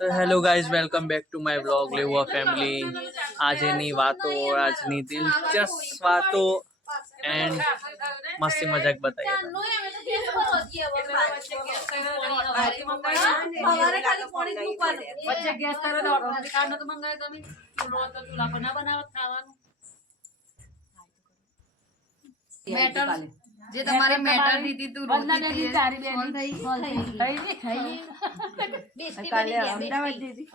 તો hello guys, welcome back to my vlog લેવા family. આજની વાતો, આજની દિલચસ્પ વાતો એન્ડ મસ્તી મજાક બતાવીએ. જે તમારે મેટર દીધી તું રોતી તારી બેન થઈ કાલે અમદાવાદ દીધી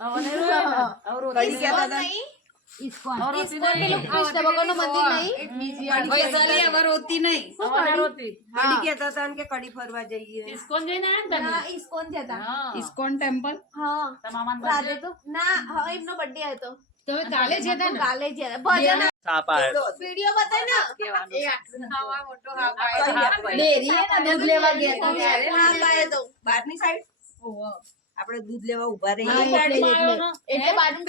ઇસ્કોન કૃષ્ણ ભગવાન નું મંદિર નહીં વૈશાલી હવે રોતી નહીં રોતી કડી કહેતા હતા કે કડી ફરવા જઈએ ઇસ્કોન જઈને આયા ને ઇસ્કોન જતા ઇસ્કોન ટેમ્પલ હા તમારા રાતે તો ના હવે એમનો બર્થડે હતો તમે કાલે જતા ને કાલે જતા ભજન સાપા વિડિયો બતાય ને એ ખાવા મોટો હા ડેરી ને દૂધ લેવા ગયા ત્યારે હા ગાય તો બારની સાઈડ ઓહો આપણે દૂધ લેવા ઉભા રહીએ એટલે બાજુ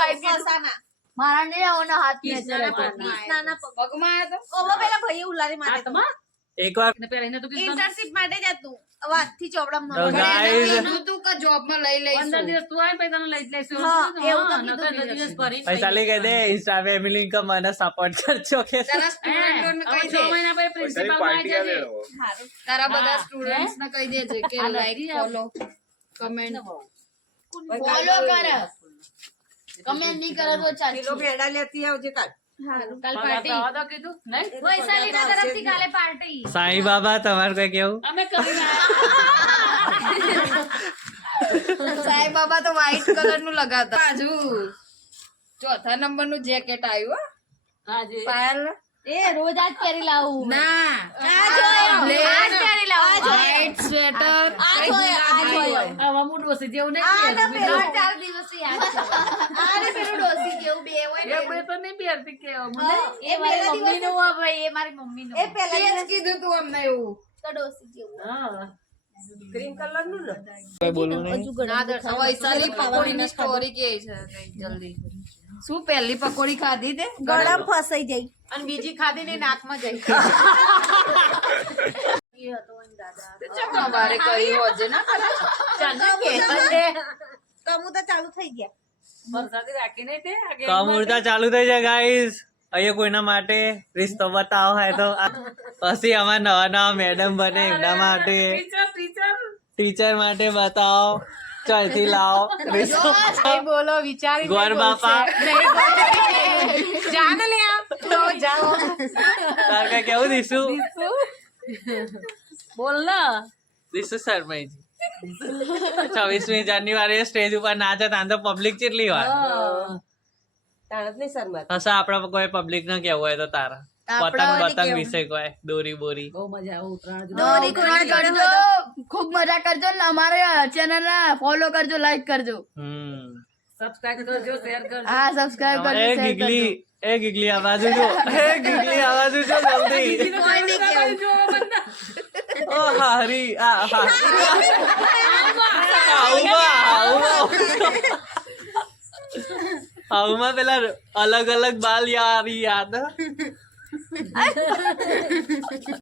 પાઇપ ફસાના મારા ને ઓનો હાથ ને નાના પગમાં આયો તો ઓવો પેલા ભાઈ ઉલારી મારે હાથમાં એકવાર ઇન્ટર્નશિપ માટે જ હતું વાતથી ચોપડા તો guys, તું કા જોબ માં લઈ લઈશું 15 દિવસ તું આય પછી તને લઈ લઈશું હા એવું તો કીધું દિવસ ભરી વૈશાલી કહે દે ઇન્સ્ટા ફેમિલી કા મને સપોર્ટ કરજો કે તારા સ્ટુડન્ટોને કહી દે 6 મહિના પછી પ્રિન્સિપલ માં આવી જજે તારા બધા સ્ટુડન્ટ્સ ને કહી દેજે કે લાઈક ફોલો કમેન્ટ ફોલો કર કમેન્ટ નહીં કરો તો ચાલે કિલો પેડા લેતી આવજે કાલ કાલ પાર્ટી વૈશાલી ના તરફથી કાલે પાર્ટી સાઈ બાબા તમારે કઈ કેવું? અમે કરી સાઈ બાબા તો વ્હાઈટ કલર નું લગાવતા બાજુ ચોથા નંબર નું જેકેટ આવ્યું હાજી પાયલ એ રોજ આજ પહેરી લાવું ના આ જોયો આજ પહેરી લાવું વ્હાઈટ સ્વેટર આ જોયો હવે હું ડોસી જેવું નહીં આ ના પેલા 4 દિવસ યાદ છે આને પેલું ડોસી જેવું બે હોય ને એ બે તો નહીં પહેરતી કેવો એ મારી મમ્મી નું હોય ભાઈ એ મારી મમ્મી નું એ પહેલા જ કીધું તું અમને એવું તો ડોસી જેવું હા ગ્રીન કલર નું ને કઈ બોલવું નહીં. ના દર્શન વૈશાલી પકોડી ની સ્ટોરી કે છે જલ્દી શું પહેલી પકોડી ખાધી તે ગળામાં ફસાઈ જાય અને બીજી ખાધી ને નાકમાં જઈ ચકવારે કરી હોજે ના કમુ તો ચાલુ થઈ ગયા વરસાદી રાખી નહીં તે કમુરતા ચાલુ થઈ જાય ગાઈઝ. અહીંયા કોઈના માટે રિશ્તો બતાવો હોય તો પછી અમારા નવા નવા મેડમ બને એમના માટે ટીચર માટે બતાવો ચાલતી લાવો રિશ્તો બોલો વિચારી ગોર બાપા જાન લે તો જાઓ તાર કઈ કેવું દીશું બોલ ના દીશું શર્માજી 26મી જાન્યુઆરી સ્ટેજ ઉપર નાચે ત્યાં તો પબ્લિક કેટલી વાર તાણત નહીં શર્મા હસા આપડા કોઈ પબ્લિક ને કેવું હોય તો તારા પતંગ બતંગ વિશે કોઈ દોરી બોરી બહુ મજા આવે ઉતરાણ દોરી કુરાણ કરજો ખૂબ મજા કરજો ને અમારે ચેનલ ને ફોલો કરજો લાઈક કરજો સબસ્ક્રાઇબ કરજો શેર કરજો હા સબસ્ક્રાઇબ કરજો એ ગીગલી એ ગીગલી આવાજ જો એ ગીગલી આવાજ જો જલ્દી કોઈ નહીં કેવું ઓ હારી આ હા આઉમાં પેલા અલગ અલગ બાલ યાર યાદ